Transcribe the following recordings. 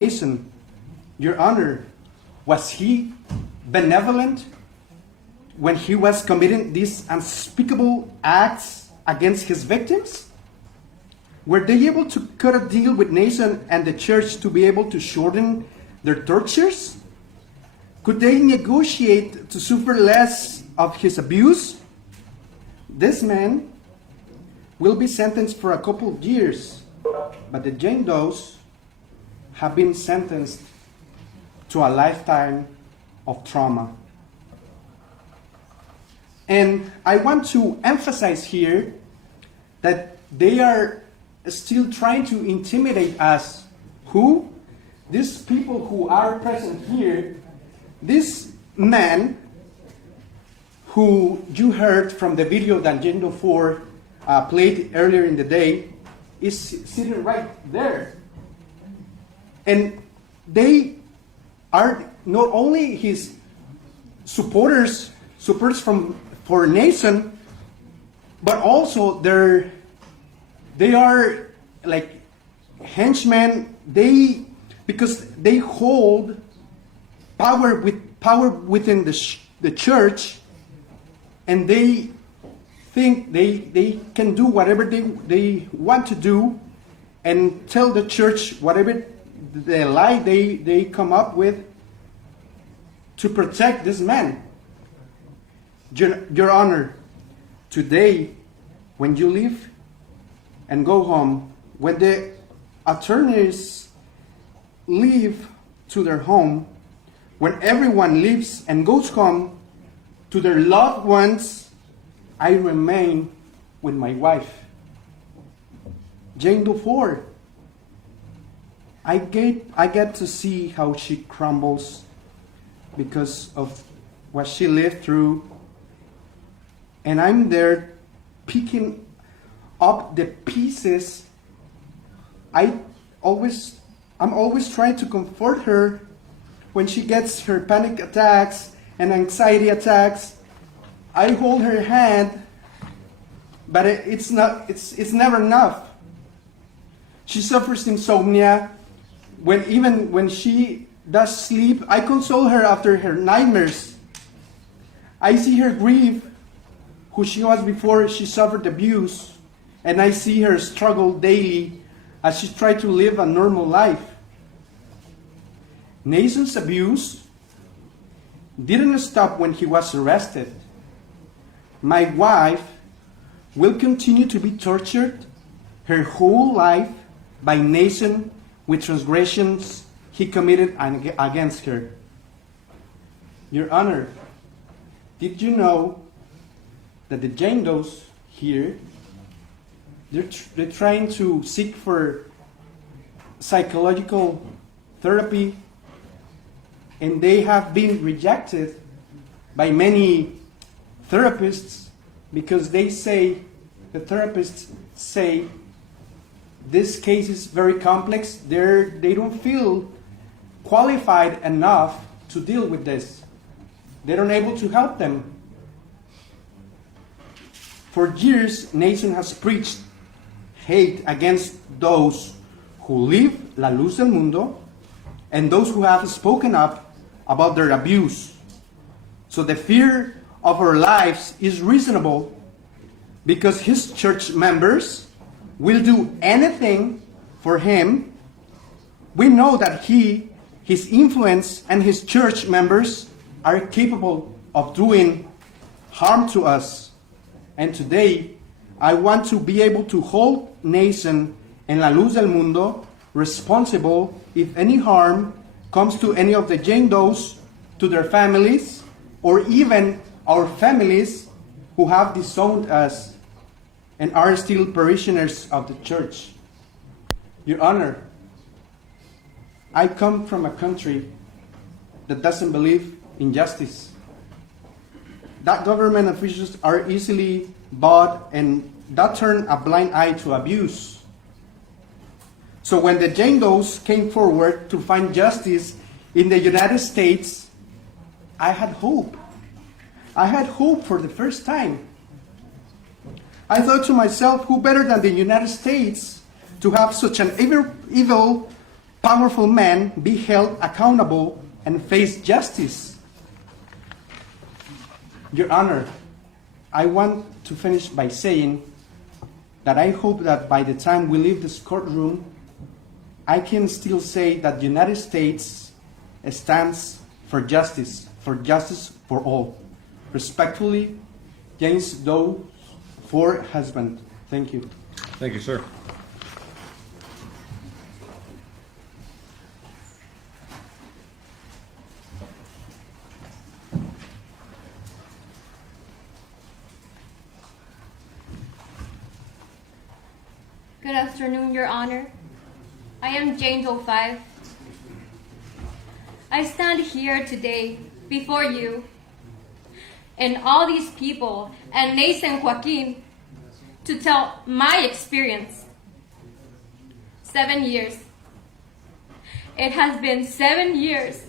Naasón, Your Honor, was he benevolent when he was committing these unspeakable acts against his victims? Were they able to cut a deal with Naasón and the church to be able to shorten their tortures? Could they negotiate to suffer less of his abuse? This man will be sentenced for a couple of years, but the Jane Does have been sentenced to a lifetime of trauma. And I want to emphasize here that they are still trying to intimidate us. Who? These people who are present here. This man who you heard from the video that Jane Doe 4 played earlier in the day is sitting right there. And they are not only his supporters for Naasón, but also they are like henchmen. Because they hold power within the church, and they think they can do whatever they want to do, and tell the church whatever the lie they come up with to protect this man. Your Honor, today, when you leave and go home, when the attorneys leave to their home, when everyone leaves and goes home to their loved ones, I remain with my wife, Jane Doe 4. I get to see how she crumbles because of what she lived through, and I'm there picking up the pieces. I'm always trying to comfort her when she gets her panic attacks and anxiety attacks. I hold her hand, but it's never enough. She suffers insomnia. Even when she does sleep, I console her after her nightmares. I see her grieve who she was before she suffered abuse, and I see her struggle daily as she tried to live a normal life. Naasón's abuse didn't stop when he was arrested. My wife will continue to be tortured her whole life by Naasón with transgressions he committed against her. Your Honor, did you know that the Jane Does here, they're trying to seek for psychological therapy, and they have been rejected by many therapists because the therapists say this case is very complex. They don't feel qualified enough to deal with this. They're unable to help them. For years, Naasón has preached hate against those who live la luz del mundo and those who have spoken up about their abuse. So the fear of our lives is reasonable because his church members will do anything for him. We know that his influence and his church members are capable of doing harm to us. And today, I want to be able to hold Naasón and La Luz del Mundo responsible if any harm comes to any of the Jane Does, to their families, or even our families who have disowned us and are still parishioners of the church. Your Honor, I come from a country that doesn't believe in justice. That government officials are easily bought, and that turn a blind eye to abuse. So when the Jane Does came forward to find justice in the United States, I had hope. I had hope for the first time. I thought to myself, who better than the United States to have such an evil powerful men be held accountable and face justice. Your Honor, I want to finish by saying that I hope that by the time we leave this courtroom, I can still say that the United States stands for justice for all. Respectfully, James Doe, for husband. Thank you. Thank you, sir. Good afternoon, Your Honor. I am Jane 5. I stand here today before you and all these people and Naasón Joaquín to tell my experience. 7 years. It has been 7 years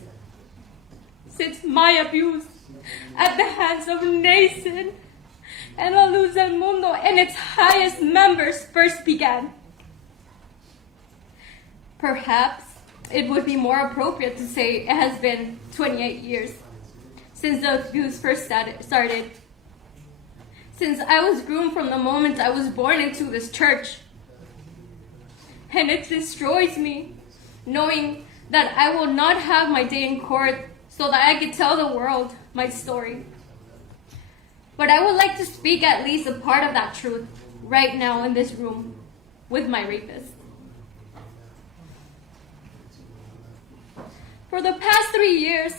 since my abuse at the hands of Naasón and La Luz del Mundo and its highest members first began. Perhaps it would be more appropriate to say it has been 28 years since the abuse first started. Since I was groomed from the moment I was born into this church. And it destroys me knowing that I will not have my day in court so that I could tell the world my story. But I would like to speak at least a part of that truth right now in this room with my rapist. For the past 3 years,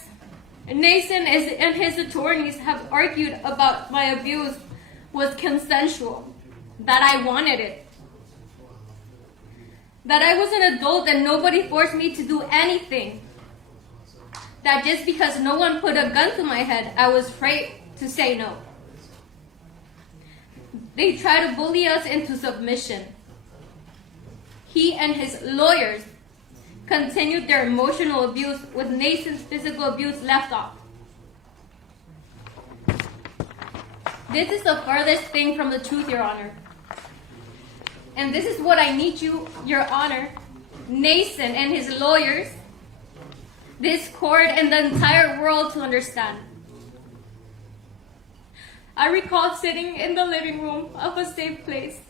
Naasón and his attorneys have argued about my abuse was consensual, that I wanted it, that I was an adult and nobody forced me to do anything, that just because no one put a gun to my head, I was afraid to say no. They try to bully us into submission. He and his lawyers continued their emotional abuse with Naasón's physical abuse left off. This is the farthest thing from the truth, Your Honor. And this is what I need you, Your Honor, Naasón and his lawyers, this court and the entire world to understand. I recall sitting in the living room of a safe place,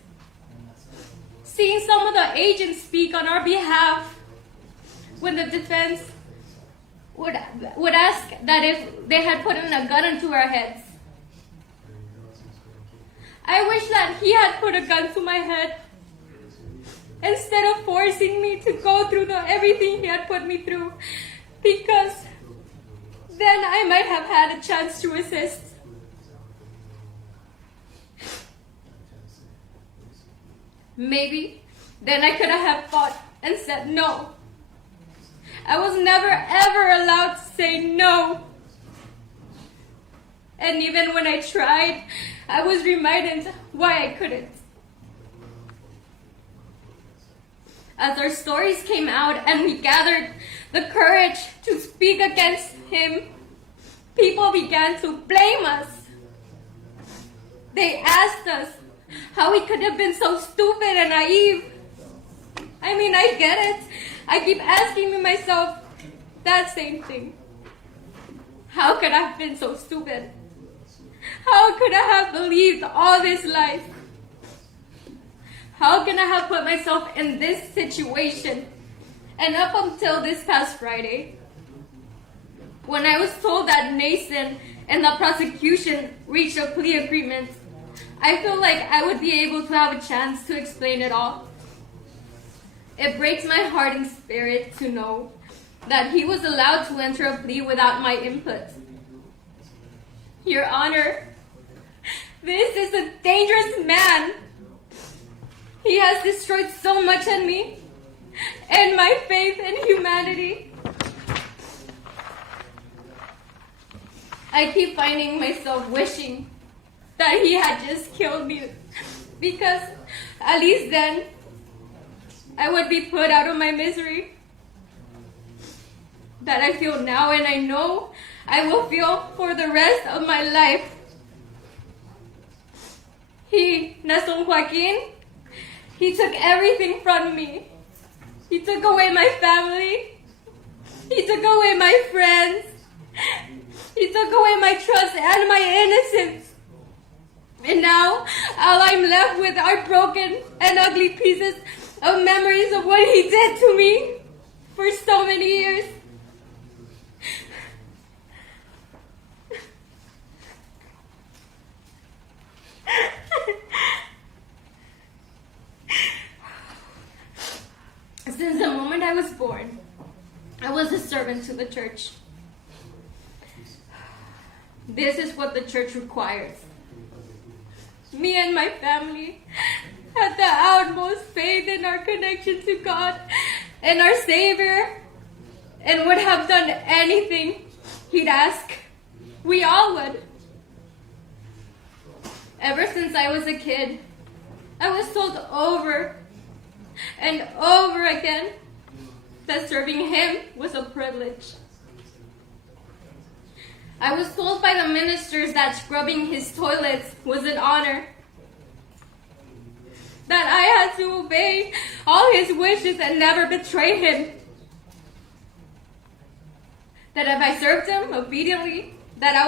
seeing some of the agents speak on our behalf when the defense would ask that if they had put in a gun into our heads. I wish that he had put a gun to my head instead of forcing me to go through everything he had put me through, because then I might have had a chance to resist. Maybe then I could have fought and said no. I was never ever allowed to say no. And even when I tried, I was reminded why I couldn't. As our stories came out and we gathered the courage to speak against him, people began to blame us. They asked us how we could have been so stupid and naive. I mean, I get it. I keep asking myself that same thing. How could I have been so stupid? How could I have believed all this lies? How can I have put myself in this situation? And up until this past Friday, when I was told that Naasón and the prosecution reached a plea agreement, I feel like I would be able to have a chance to explain it all. It breaks my heart and spirit to know that he was allowed to enter a plea without my input. Your Honor, this is a dangerous man. He has destroyed so much in me and my faith in humanity. I keep finding myself wishing that he had just killed me, because at least then I would be put out of my misery that I feel now, and I know I will feel for the rest of my life. Naasón Joaquín, he took everything from me. He took away my family. He took away my friends. He took away my trust and my innocence. And now, all I'm left with are broken and ugly pieces of memories of what he did to me for so many years. Since the moment I was born, I was a servant to the church. This is what the church requires. Me and my family had the utmost faith in our connection to God and our Savior, and would have done anything He'd ask. We all would. Ever since I was a kid, I was told over and over again that serving Him was a privilege. I was told by the ministers that scrubbing His toilets was an honor. That I had to obey all His wishes and never betray Him. That if I served Him obediently, that I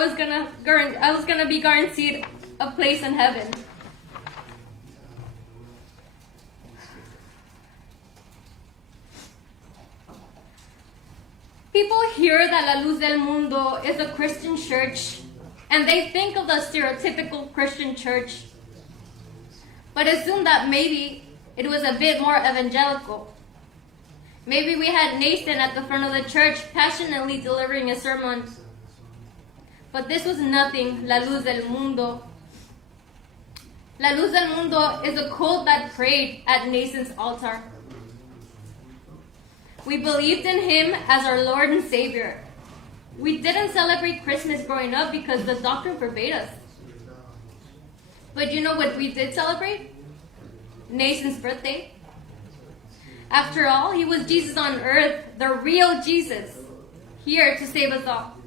was gonna be guaranteed a place in heaven. People hear that La Luz del Mundo is a Christian church, and they think of the stereotypical Christian church, but assume that maybe it was a bit more evangelical. Maybe we had Nathan at the front of the church passionately delivering a sermon. But this was nothing La Luz del Mundo. La Luz del Mundo is a cult that prayed at Nathan's altar. We believed in Him as our Lord and Savior. We didn't celebrate Christmas growing up because the doctrine forbade us. But you know what we did celebrate? Nathan's birthday. After all, he was Jesus on earth, the real Jesus, here to save us all.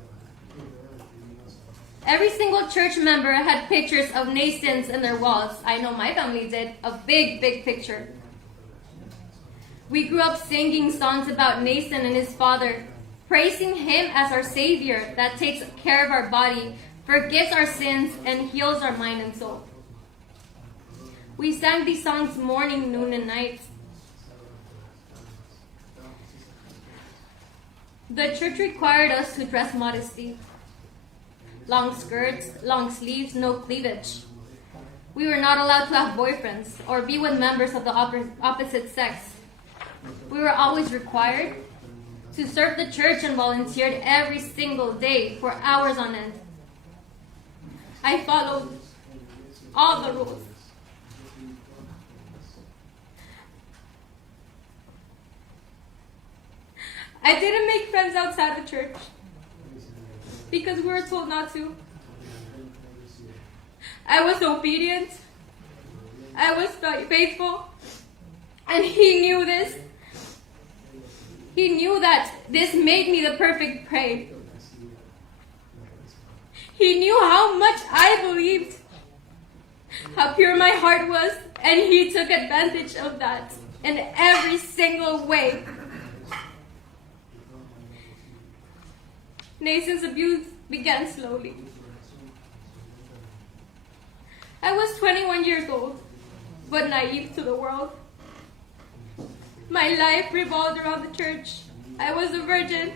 Every single church member had pictures of Nathan's in their walls. I know my family did, a big, big picture. We grew up singing songs about Nathan and his father, praising Him as our Savior that takes care of our body, forgives our sins, and heals our mind and soul. We sang these songs morning, noon, and night. The church required us to dress modesty. Long skirts, long sleeves, no cleavage. We were not allowed to have boyfriends or be with members of the opposite sex. We were always required to serve the church and volunteered every single day for hours on end. I followed all the rules. I didn't make friends outside the church because we were told not to. I was obedient. I was faithful. And He knew this. He knew that this made me the perfect prey. He knew how much I believed, how pure my heart was, and He took advantage of that in every single way. Nathan's abuse began slowly. I was 21 years old, but naive to the world. My life revolved around the church. I was a virgin.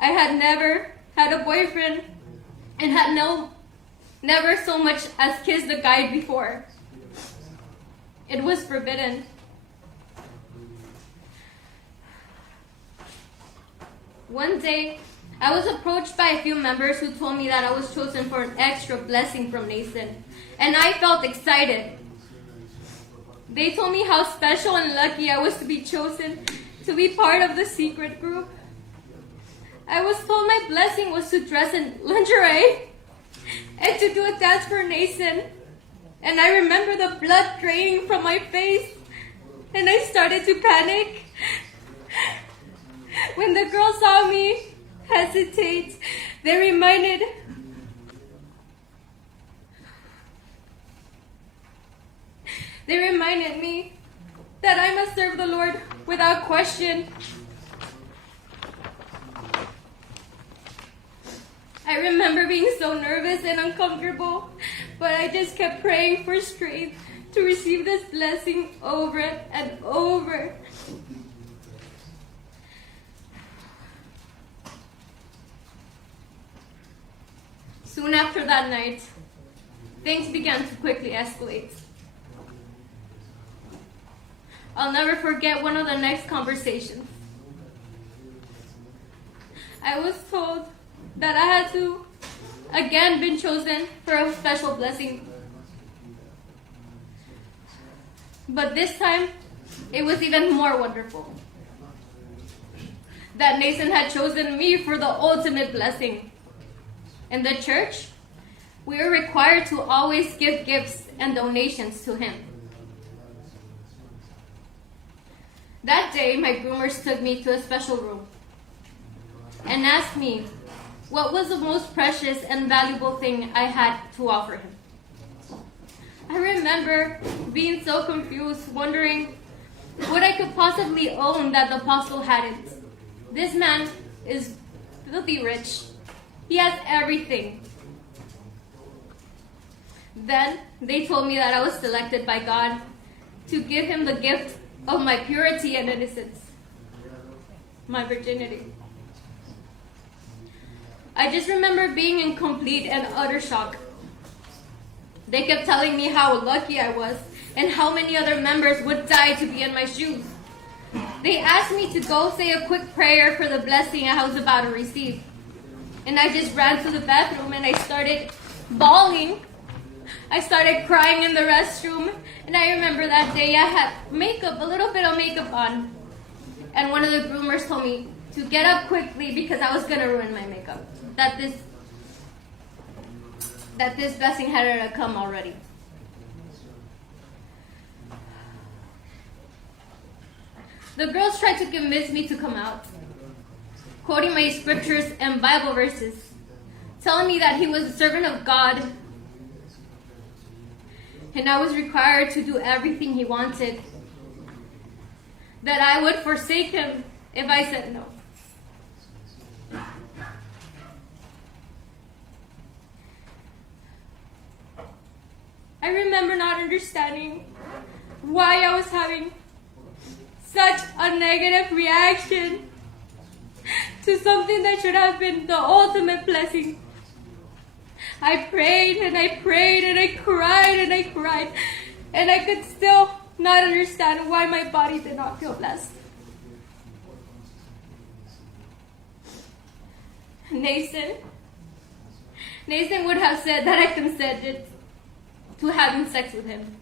I had never had a boyfriend and had never so much as kissed a guy before. It was forbidden. One day, I was approached by a few members who told me that I was chosen for an extra blessing from Nathan, and I felt excited. They told me how special and lucky I was to be chosen to be part of the secret group. I was told my blessing was to dress in lingerie and to do a dance for Nathan. And I remember the blood draining from my face, and I started to panic. When the girls saw me hesitate, they reminded They reminded me that I must serve the Lord without question. I remember being so nervous and uncomfortable, but I just kept praying for strength to receive this blessing over and over. Soon after that night, things began to quickly escalate. I'll never forget one of the next conversations. I was told that I had to again been chosen for a special blessing. But this time, it was even more wonderful. That Naasón had chosen me for the ultimate blessing. In the church, we are required to always give gifts and donations to him. That day, my groomers took me to a special room and asked me what was the most precious and valuable thing I had to offer him. I remember being so confused, wondering what I could possibly own that the apostle hadn't. This man is filthy rich. He has everything. Then they told me that I was selected by God to give him the gift of my purity and innocence, my virginity. I just remember being in complete and utter shock. They kept telling me how lucky I was and how many other members would die to be in my shoes. They asked me to go say a quick prayer for the blessing I was about to receive. And I just ran to the bathroom and I started bawling. I started crying in the restroom. And I remember that day I had makeup, a little bit of makeup on. And one of the groomers told me to get up quickly because I was going to ruin my makeup. That this blessing had come already. The girls tried to convince me to come out, quoting my scriptures and Bible verses, telling me that he was a servant of God, and I was required to do everything he wanted, that I would forsake him if I said no. I remember not understanding why I was having such a negative reaction to something that should have been the ultimate blessing. I prayed and I prayed and I cried and I cried, and I could still not understand why my body did not feel blessed. Naasón would have said that I consented to having sex with him.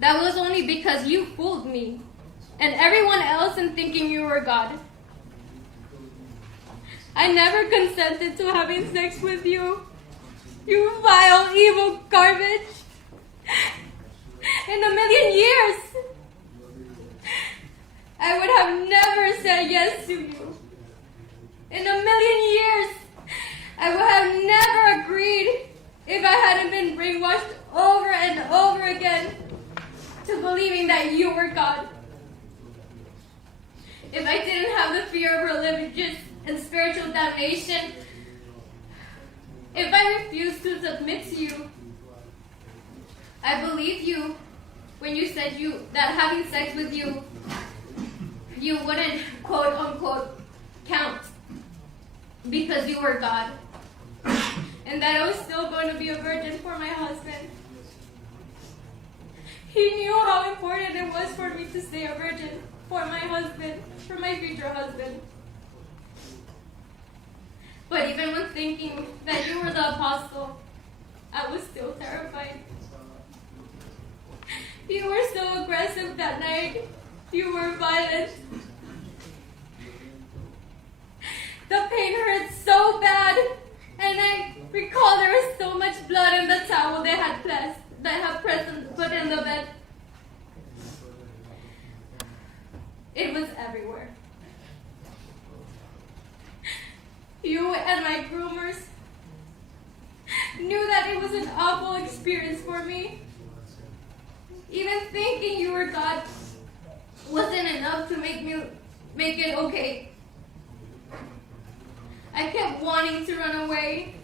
That was only because you fooled me and everyone else in thinking you were God. I never consented to having sex with you, you vile, evil garbage. In a million years, I would have never said yes to you. In a million years, I would have never agreed if I hadn't been brainwashed over and over again to believing that you were God. If I didn't have the fear of religious and spiritual damnation, if I refused to submit to you, I believed you when you said that having sex with you wouldn't quote unquote count because you were God, and that I was still going to be a virgin for my husband. He knew how important it was for me to stay a virgin for my husband, for my future husband. But even when thinking that you were the apostle, I was still terrified. You were so aggressive that night. You were violent. The pain hurt so bad, and I recall there was so much blood in the towel they had put in the bed. It was everywhere. You and my groomers knew that it was an awful experience for me. if thinking you were God wasn't enough to make it okay, I kept wanting to run away.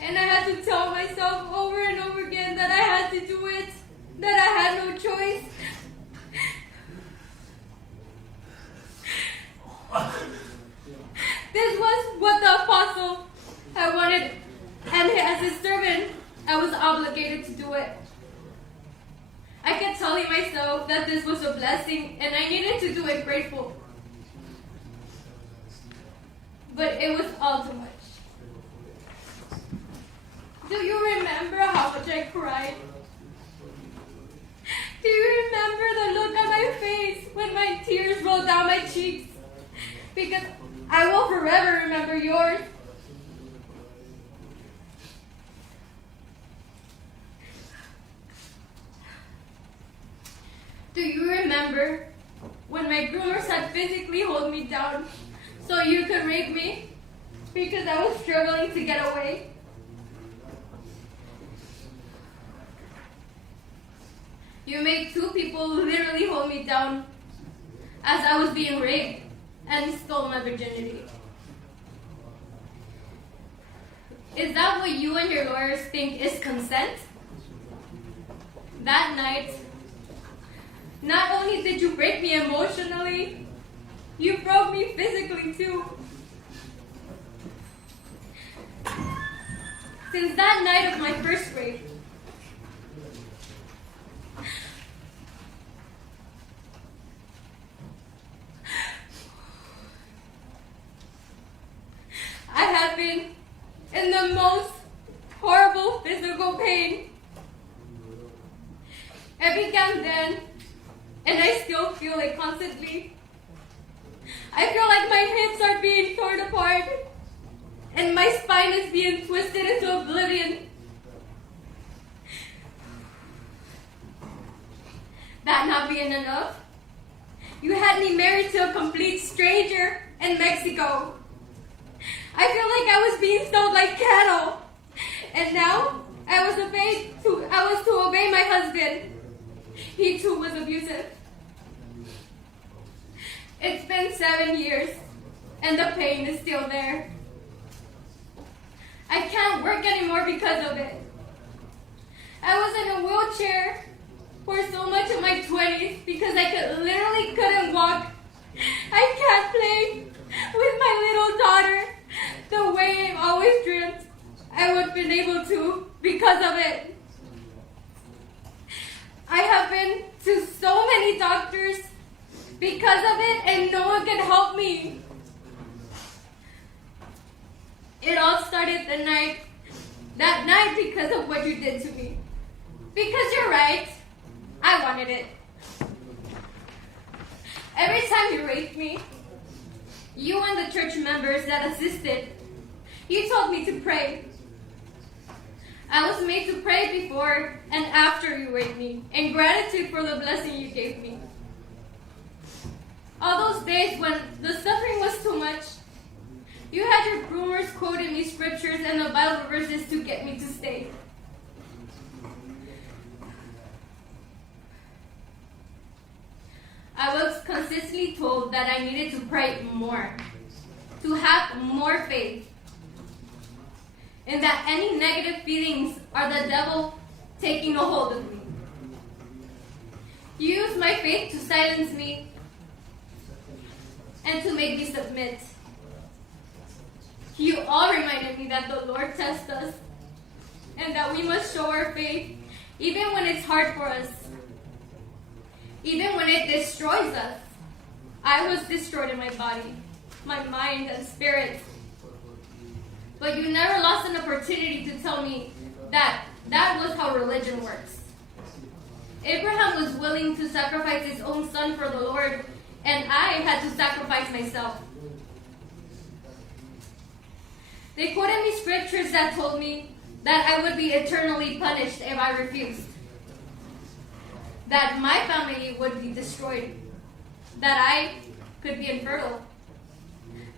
And I had to tell myself over and over again that I had to do it, that I had no choice. This was what the apostle I wanted, and as his servant, I was obligated to do it. I kept telling myself that this was a blessing and I needed to do it grateful. But it was all too much. Do you remember how much I cried? Do you remember the look on my face when my tears rolled down my cheeks? Because I will forever remember yours. Do you remember when my groomers had physically hold me down so you could rape me because I was struggling to get away? You made two people literally hold me down as I was being raped and stole my virginity. Is that what you and your lawyers think is consent? That night, not only did you break me emotionally, you broke me physically too. Since that night of my first rape, I have been in the most horrible physical pain. It began then, and I still feel it constantly. I feel like my hips are being torn apart, and my spine is being twisted into oblivion. That not being enough, you had me married to a complete stranger in Mexico. I feel like I was being sold like cattle, and now I was to obey my husband. He too was abusive. It's been 7 years, and the pain is still there. I can't work anymore because of it. I was in a wheelchair for so much of my 20s because I literally couldn't walk. I can't play with my little daughter the way I've always dreamt I would have been able to because of it. I have been to so many doctors because of it, and no one can help me. It all started that night because of what you did to me. Because you're right, I wanted it. Every time you raped me, you and the church members that assisted, you told me to pray. I was made to pray before and after you raped me, in gratitude for the blessing you gave me. All those days when the suffering was too much, you had your groomers quoting me scriptures and the Bible verses to get me to stay. I was consistently told that I needed to pray more, to have more faith, and that any negative feelings are the devil taking a hold of me. You used my faith to silence me and to make me submit. You all reminded me that the Lord tests us and that we must show our faith even when it's hard for us, even when it destroys us. I was destroyed in my body, my mind and spirit. But you never lost an opportunity to tell me that that was how religion works. Abraham was willing to sacrifice his own son for the Lord, and I had to sacrifice myself. They quoted me scriptures that told me that I would be eternally punished if I refused, that my family would be destroyed, that I could be infertile,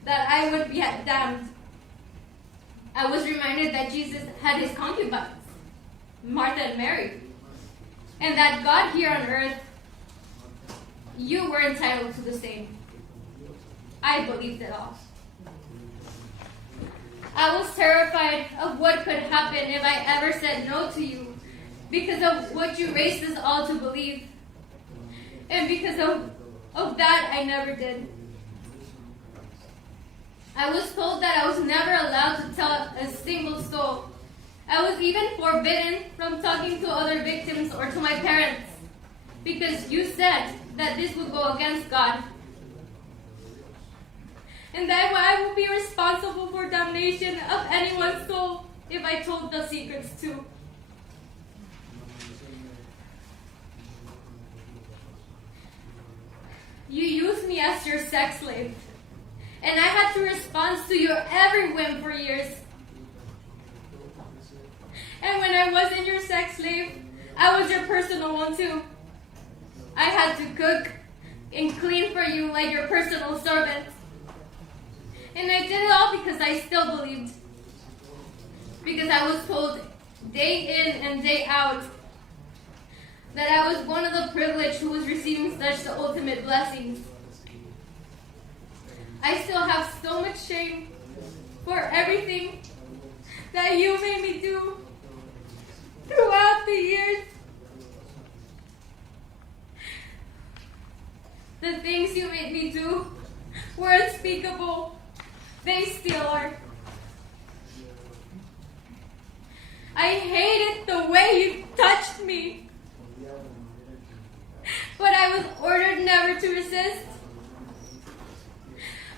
that I would be damned. I was reminded that Jesus had his concubines, Martha and Mary. and that God here on earth, you were entitled to the same. I believed it all. I was terrified of what could happen if I ever said no to you because of what you raised us all to believe. And because of that, I never did. I was told that I was never allowed to tell a single soul. I was even forbidden from talking to other victims or to my parents because you said that this would go against God. And that I would be responsible for damnation of anyone's soul if I told the secrets too. You used me as your sex slave, and I had to respond to your every whim for years. And when I wasn't your sex slave, I was your personal one too. I had to cook and clean for you like your personal servant. And I did it all because I still believed. Because I was told day in and day out that I was one of the privileged who was receiving such the ultimate blessings. I still have so much shame for everything that you made me do throughout the years. The things you made me do were unspeakable. They still are. I hated the way you touched me. But I was ordered never to resist.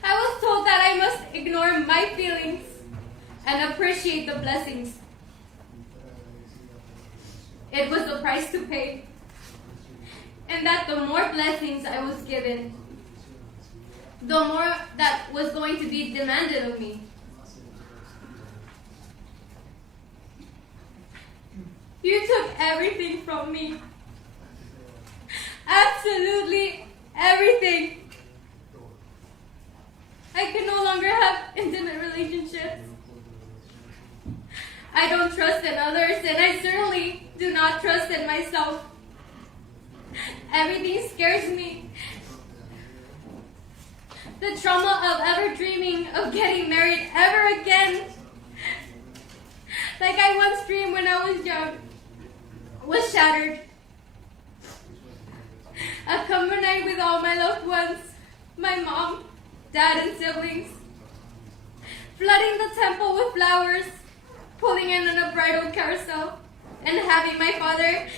I was told that I must ignore my feelings and appreciate the blessings. It was the price to pay. And that the more blessings I was given, the more that was going to be demanded of me. You took everything from me. Absolutely everything. I can no longer have intimate relationships. I don't trust in others, and I certainly do not trust in myself. Everything scares me. The trauma of ever dreaming of getting married ever again, like I once dreamed when I was young, was shattered. Accompanied with all my loved ones, my mom, dad, and siblings, flooding the temple with flowers, pulling in on a bridal carousel, and having my father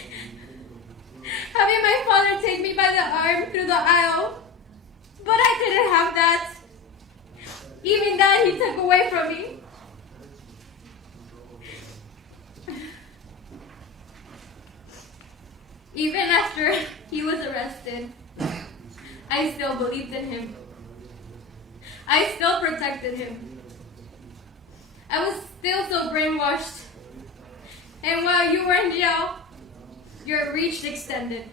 take me by the arm through the aisle. But I didn't have that. Even that he took away from me. Even after he was arrested, I still believed in him. I still protected him. I was still so brainwashed. And while you were in jail, your reach extended.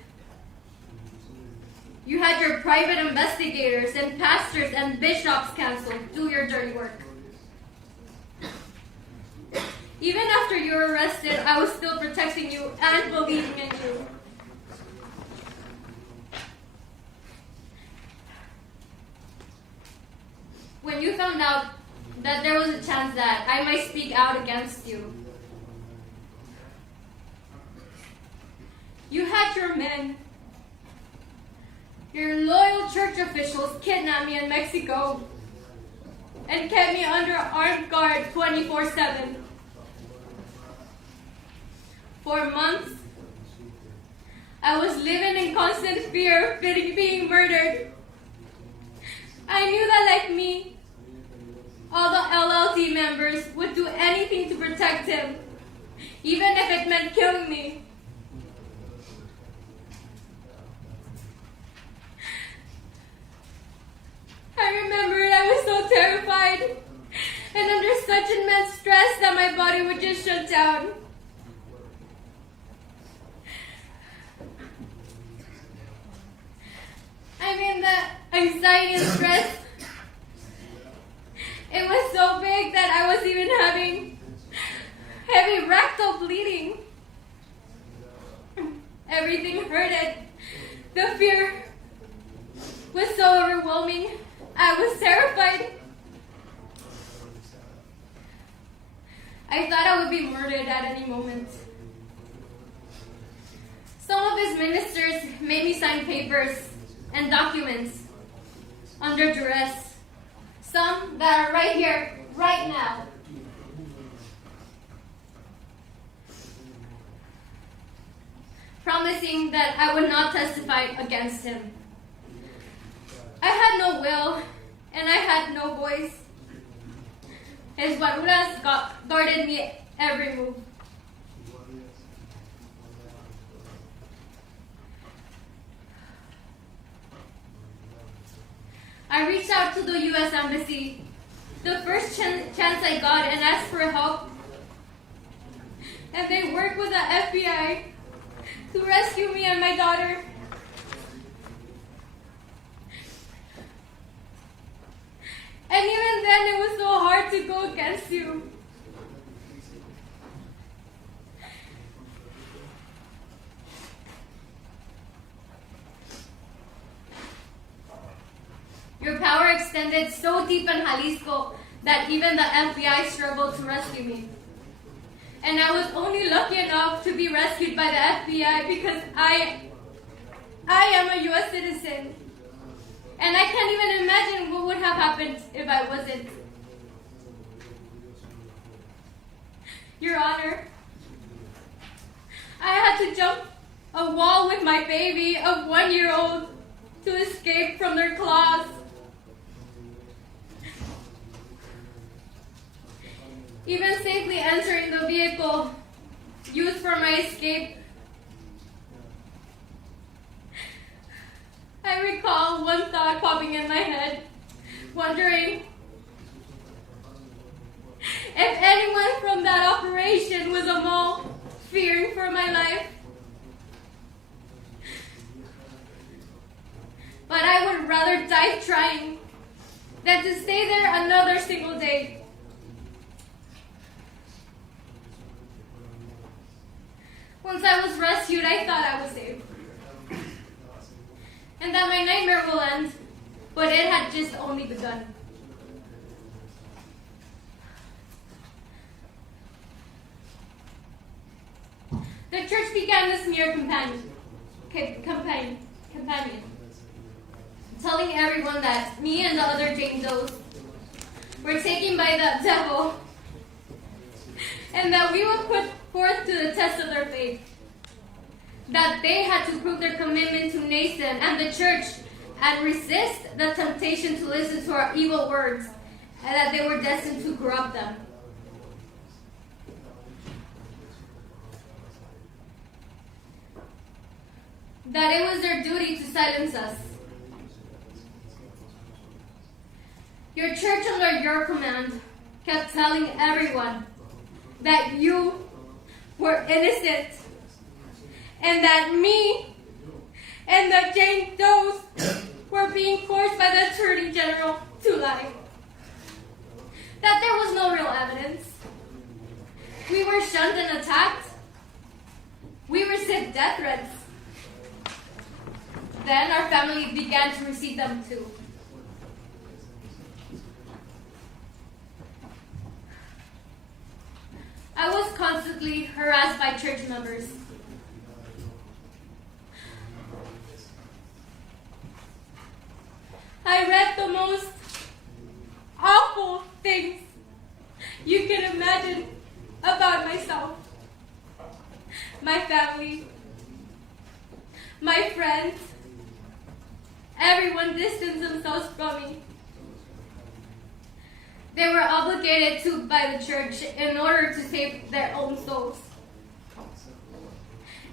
You had your private investigators and pastors and bishops canceled. Do your dirty work. Even after you were arrested, I was still protecting you and believing in you. When you found out that there was a chance that I might speak out against you, you had your men, your loyal church officials kidnapped me in Mexico and kept me under armed guard 24/7. For months, I was living in constant fear of being murdered. I knew that, like me, all the LLT members would do anything to protect him, even if it meant killing me. I remembered I was so terrified and under such immense stress that my body would just shut down. I mean, the anxiety and stress, it was so big that I was even having heavy rectal bleeding. Everything hurted. The fear was so overwhelming. I was terrified. I thought I would be murdered at any moment. Some of his ministers made me sign papers and documents under duress. Some that are right here, right now. Promising that I would not testify against him. I had no will, and I had no voice. His guaruras guarded me every move. I reached out to the U.S. Embassy the first chance I got and asked for help. And they worked with the FBI to rescue me and my daughter. And even then, it was so hard to go against you. Your power extended so deep in Jalisco that even the FBI struggled to rescue me. And I was only lucky enough to be rescued by the FBI because I am a U.S. citizen. And I can't even imagine what would have happened if I wasn't. Your Honor, I had to jump a wall with my baby of 1-year-old to escape from their claws. Even safely entering the vehicle used for my escape. I recall one thought popping in my head, wondering if anyone from that operation was a mole, fearing for my life. But I would rather die trying than to stay there another single day. Once I was rescued, I thought I was safe. And that my nightmare will end, but it had just only begun. The church began the smear campaign, telling everyone that me and the other Jane Does were taken by the devil, and that we would put forth to the test of their faith. That they had to prove their commitment to Naasón and the church and resist the temptation to listen to our evil words, and that they were destined to corrupt them. That it was their duty to silence us. Your church, under your command, kept telling everyone that you were innocent, and that me and the Jane Does were being forced by the Attorney General to lie. That there was no real evidence. We were shunned and attacked. We received death threats. Then our family began to receive them too. I was constantly harassed by church members. I read the most awful things you can imagine about myself, my family, my friends. Everyone distanced themselves from me. They were obligated to by the church in order to save their own souls.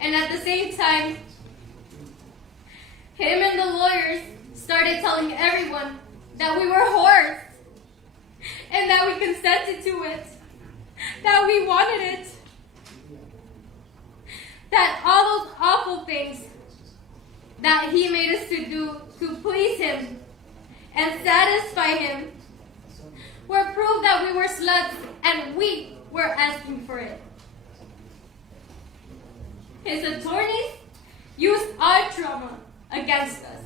And at the same time, him and the lawyers started telling everyone that we were whores and that we consented to it, that we wanted it, that all those awful things that he made us to do to please him and satisfy him were proof that we were sluts and we were asking for it. His attorneys used our trauma against us.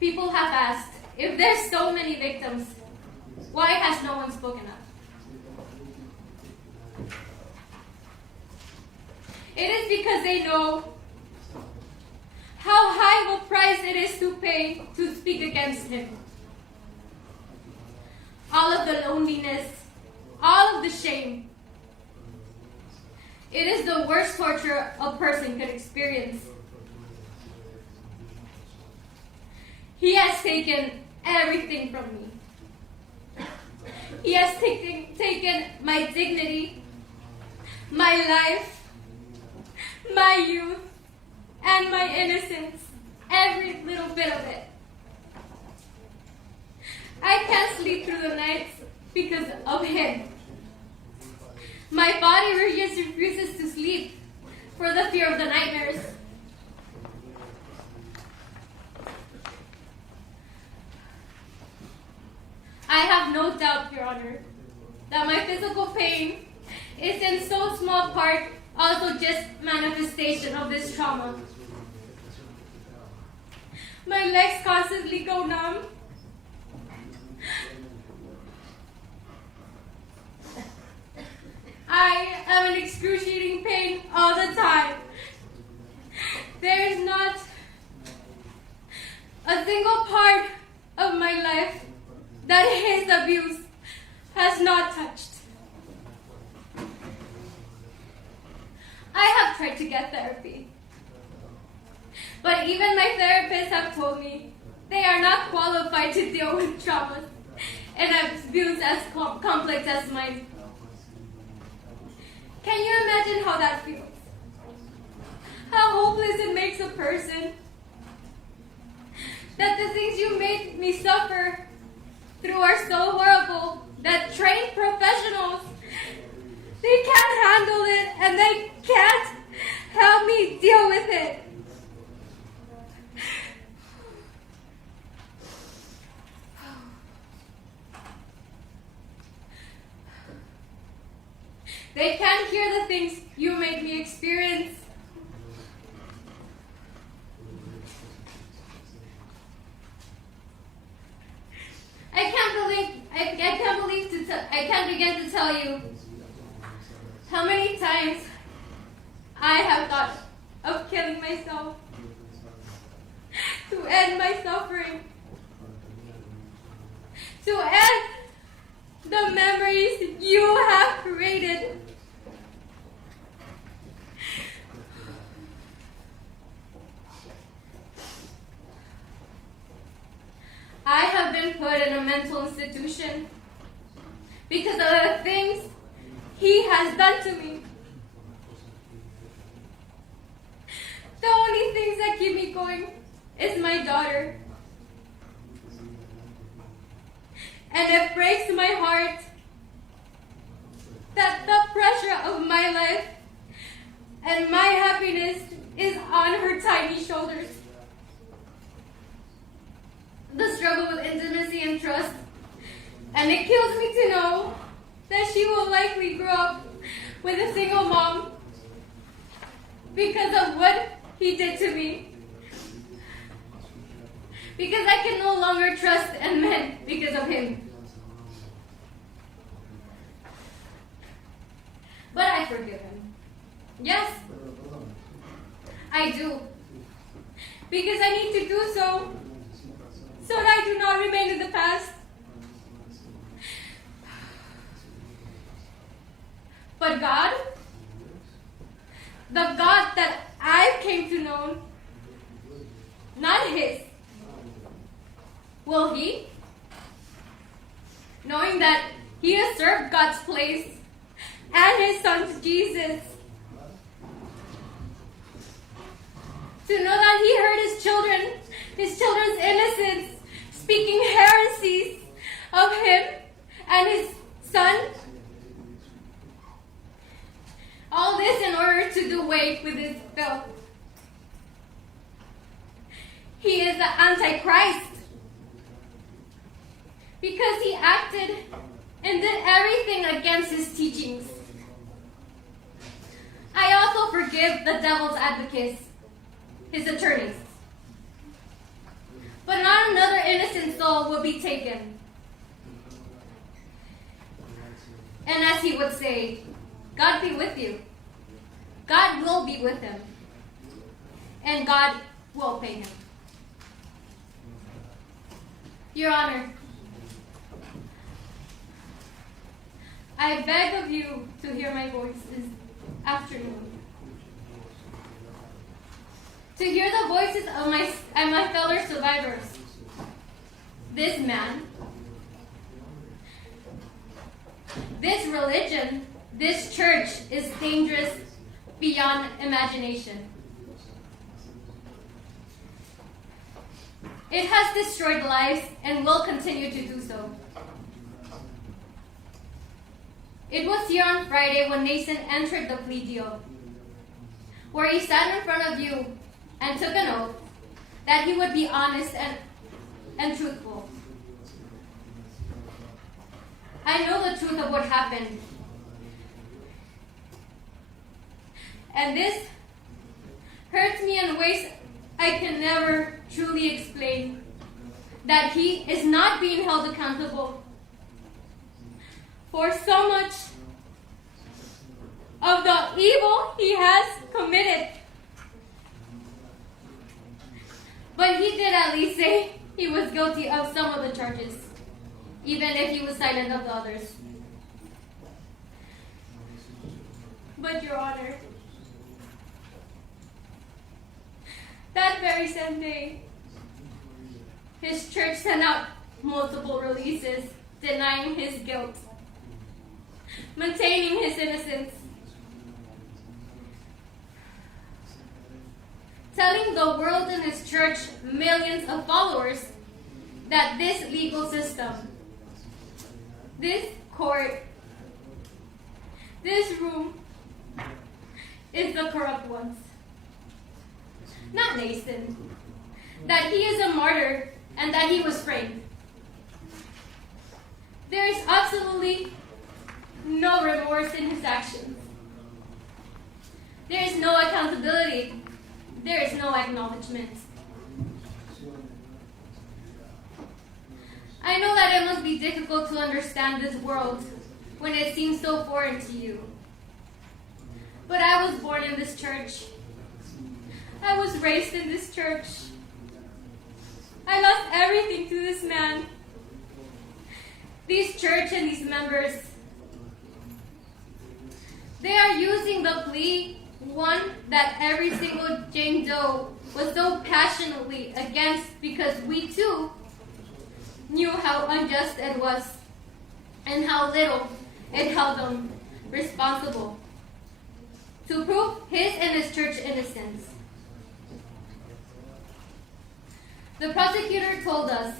People have asked, if there's so many victims, why has no one spoken up? It is because they know how high of a price it is to pay to speak against him. All of the loneliness, all of the shame. It is the worst torture a person could experience. He has taken everything from me. He has taken my dignity, my life, my youth, and my innocence, every little bit of it. I can't sleep through the nights because of him. My body just refuses to sleep for the fear of the nightmares. I have no doubt, Your Honor, that my physical pain is in so small part also just manifestation of this trauma. My legs constantly go numb. I am in excruciating pain all the time. There is not a single part of my life that his abuse has not touched. I have tried to get therapy, but even my therapists have told me they are not qualified to deal with traumas and abuse as complex as mine. Can you imagine how that feels? How hopeless it makes a person. That the things you made me suffer through are so horrible that trained professionals, they can't handle it and they can't help me deal with it. They can't hear the things you make me experience. I can't begin to tell you how many times I have thought of killing myself to end my suffering, to end the memories you have created. I have been put in a mental institution because of the things he has done to me. The only things that keep me going is my daughter. And it breaks my heart that the pressure of my life and my happiness is on her tiny shoulders. The struggle with intimacy and trust, and it kills me to know that she will likely grow up with a single mom because of what he did to me. Because I can no longer trust in men because of him. But I forgive him. Yes, I do. Because I need to do so that I do not remain in the past. But God, the God that I came to know, not his, will he, knowing that he has served God's place and his son Jesus, to know that he heard his children's innocence, speaking heresies of him and his son. All this in order to do away with his filth. He is the Antichrist because he acted and did everything against his teachings. I also forgive the devil's advocates, his attorneys. But not another innocent soul will be taken. And as he would say, God be with you. God will be with him. And God will pay him. Your Honor, I beg of you to hear my voice this afternoon. To hear the voices of my fellow survivors. This man, this religion, this church is dangerous beyond imagination. It has destroyed lives and will continue to do so. It was here on Friday when Naasón entered the plea deal, where he sat in front of you and took an oath that he would be honest and truthful. I know the truth of what happened. And this hurts me in ways I can never truly explain. That he is not being held accountable for so much of the evil he has committed. But he did at least say he was guilty of some of the charges, even if he was silent of the others. But Your Honor, that very same day, his church sent out multiple releases denying his guilt, maintaining his innocence, telling the world and his church, millions of followers, that this legal system, this court, this room, is the corrupt ones. Not Naasón. That he is a martyr and that he was framed. There is absolutely no remorse in his actions. There is no accountability. There is no acknowledgement. I know that it must be difficult to understand this world when it seems so foreign to you. But I was born in this church. I was raised in this church. I lost everything to this man. This church and these members, they are using the plea, one that every single Jane Doe was so passionately against because we too knew how unjust it was and how little it held them responsible to prove his and his church innocence. The prosecutor told us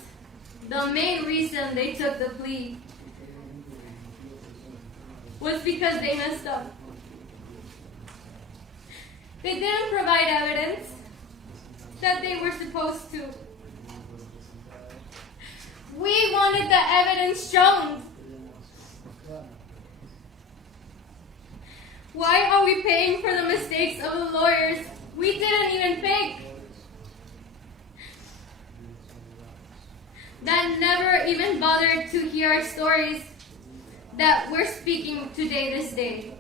the main reason they took the plea was because they messed up. They didn't provide evidence that they were supposed to. We wanted the evidence shown. Why are we paying for the mistakes of the lawyers we didn't even pick? That never even bothered to hear our stories that we're speaking today, this day.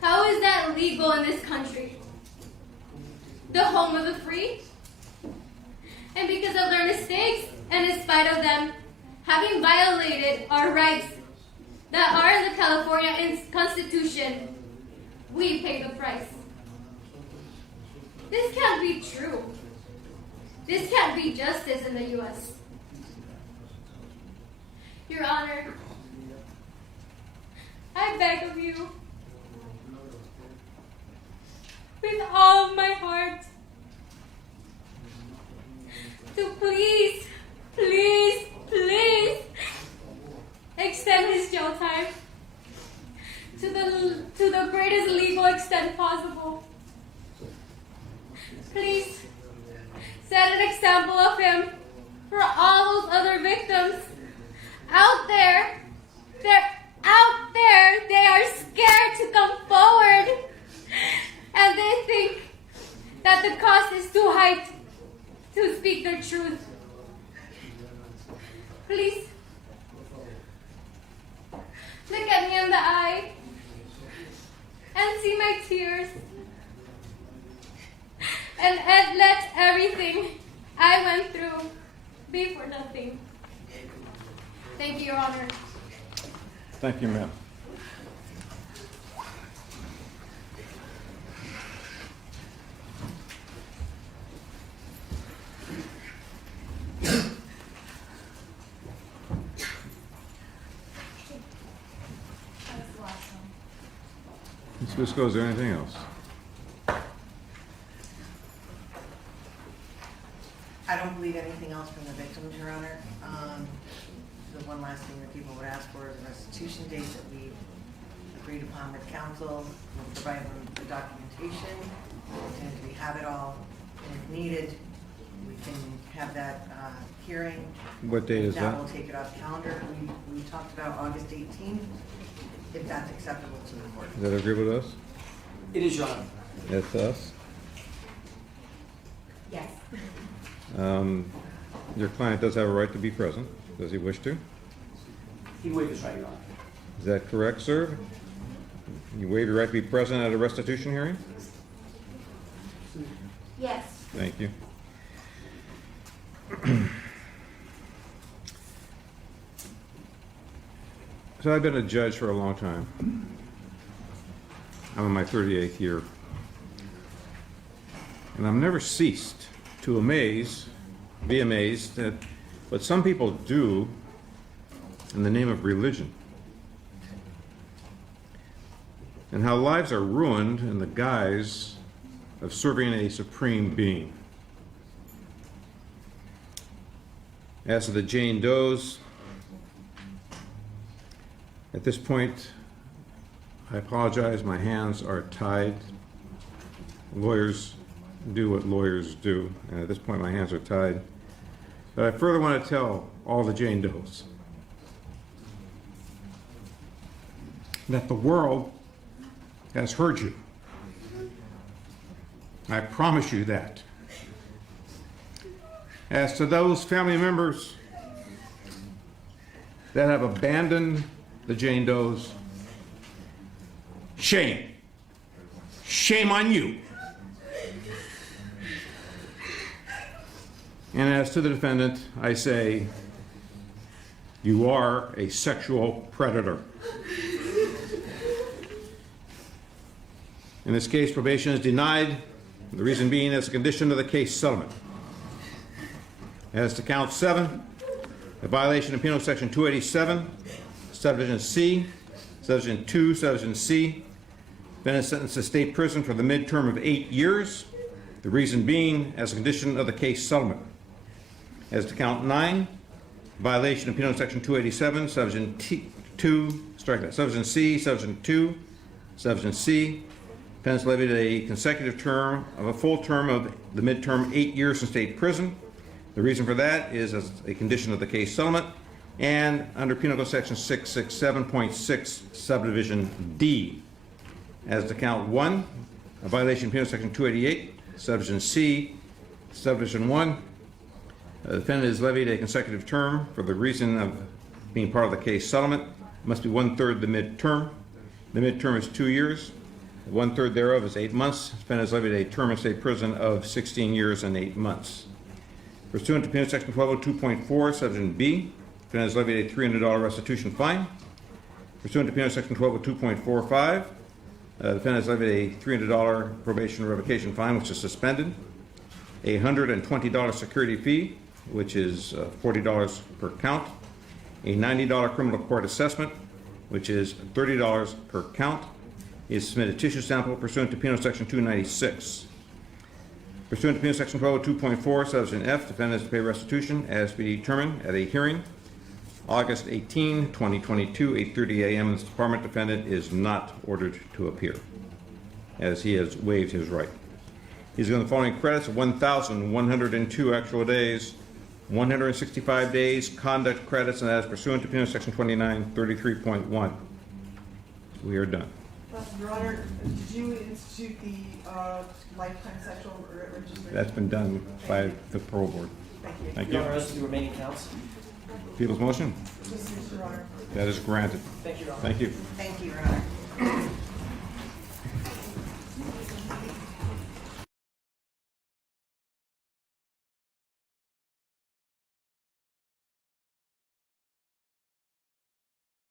How is that legal in this country? The home of the free? And because of their mistakes, and in spite of them having violated our rights that are in the California Constitution, we pay the price. This can't be true. This can't be justice in the U.S. Your Honor, I beg of you, with all of my heart, to please, please, please extend his jail time to the greatest legal extent possible. Please set an example of him for all those other victims out there, they are scared to come forward. And they think that the cost is too high to speak the truth. Please, look at me in the eye and see my tears. And let everything I went through be for nothing. Thank you, Your Honor. Thank you, ma'am. Ms. Visco, is there anything else? I don't believe anything else from the victims, Your Honor. The one last thing that people would ask for is a restitution date that we agreed upon with counsel. We'll provide them the documentation, and we have it all, and if needed, we can have that hearing. What date is That that? will take it off calendar. We talked about August 18th, if that's acceptable to the court. Does that agree with us? It is, Your Honor. That's us? Yes. Your client does have a right to be present. Does he wish to? He waived his right, Your Honor. Is that correct, sir? You waive your right to be present at a restitution hearing? Yes. Thank you. So I've been a judge for a long time. I'm in my 38th year. And I've never ceased to be amazed at what some people do in the name of religion. And how lives are ruined in the guise of serving a supreme being. As to the Jane Does, at this point, I apologize, my hands are tied. Lawyers do what lawyers do, and at this point my hands are tied. But I further want to tell all the Jane Does that the world has heard you. I promise you that. As to those family members that have abandoned the Jane Does, shame. Shame on you. And as to the defendant, I say, you are a sexual predator. In this case, probation is denied, the reason being as a condition of the case settlement. As to count 7, a violation of Penal Section 287, Subdivision C, Subdivision 2, Subdivision C, defendant sentenced to state prison for the midterm of 8 years, the reason being as a condition of the case settlement. As to count 9, violation of Penal Section 287, Subdivision Subdivision C, Subdivision 2, Subdivision C, defendant's levied a consecutive term of a full term of the midterm 8 years in state prison. The reason for that is as a condition of the case settlement and under Penal Code Section 667.6, Subdivision D. As to count 1, a violation of Penal Section 288, Subdivision C, Subdivision 1, the defendant is levied a consecutive term for the reason of being part of the case settlement. It must be 1/3 the midterm. The midterm is 2 years. 1/3 thereof is 8 months. The defendant is levied a term in state prison of 16 years and 8 months. Pursuant to Penal Section 1202.4, Subdivision B, the defendant is levied a $300 restitution fine. Pursuant to Penal Section 1202.45, the defendant is levied a $300 probation revocation fine, which is suspended. A $120 security fee, which is $40 per count. A $90 criminal court assessment, which is $30 per count. He has submitted a tissue sample pursuant to Penal Section 296. Pursuant to Penal Section 1202.4, Subdivision F, defendant is to pay restitution as to be determined at a hearing August 18, 2022, 8:30 a.m. in this department. Defendant is not ordered to appear, as he has waived his right. He's given the following credits of 1,102 actual days, 165 days conduct credits, and that is pursuant to Penal Section 2933.1. We are done. Your Honor, did you institute the lifetime sexual registration? That's been done by the parole board. Thank you. Thank Your you. Honor, as to the remaining counts. People's motion? Dismiss, Your Honor. That is granted. Thank you, Your Honor. Thank you. Thank you, Your Honor.